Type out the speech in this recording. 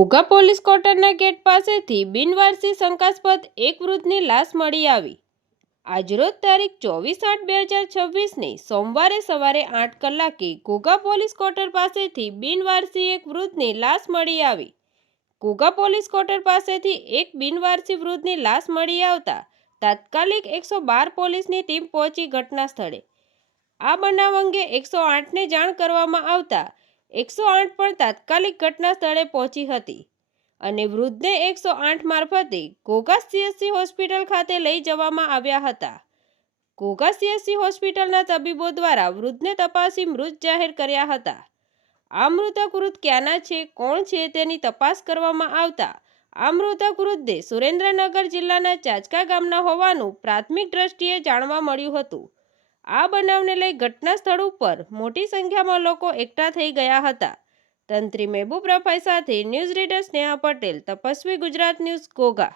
Ghogha police ક્વાર્ટરના gate પાસેથી બિનવારસી શંકાસ્પદ એક વૃદ્ધની લાશ મળી આવી। આજરોજ તારીખ 24/8/2026ને સોમવારે સવારે 8 કલાકે ઘોઘા પોલીસ ક્વાર્ટર પાસેથી બિનવારસી એક વૃદ્ધની લાશ મળી આવી। ઘોઘા પોલીસ ક્વાર્ટર પાસેથી એક બિનવારસી વૃદ્ધની લાશ મળી આવતા તાત્કાલિક 112 પોલીસની ટીમ પહોંચી ઘટના સ્થળે। આ બનાવ અંગે 108ને જાણ કરવામાં આવતા 108 પણ તાત્કાલિક ઘટના સ્થળે પહોંચી હતી અને વૃદ્ધને 108 મારફતે ઘોઘા CHC હોસ્પિટલ ખાતે લઈ જવામાં આવ્યા હતા। ઘોઘા CHC હોસ્પિટલના તબીબો દ્વારા વૃદ્ધને તપાસી મૃત જાહેર કર્યા હતા। આ મૃતક વૃદ્ધ ક્યાંના છે, કોણ છે તેની તપાસ કરવામાં આવતા આ મૃતક વૃદ્ધે સુરેન્દ્રનગર જિલ્લાના ચાચકા ગામના હોવાનું પ્રાથમિક દ્રષ્ટિએ જાણવા મળ્યું હતું। આ બનાવને લઈ ઘટના સ્થળ ઉપર મોટી સંખ્યામાં લોકો એકઠા થઈ ગયા હતા। તંત્રી મહેબૂબ રફાઈ સાથે news reader Sneha Patel, Tapasvi Gujarat news, Ghogha.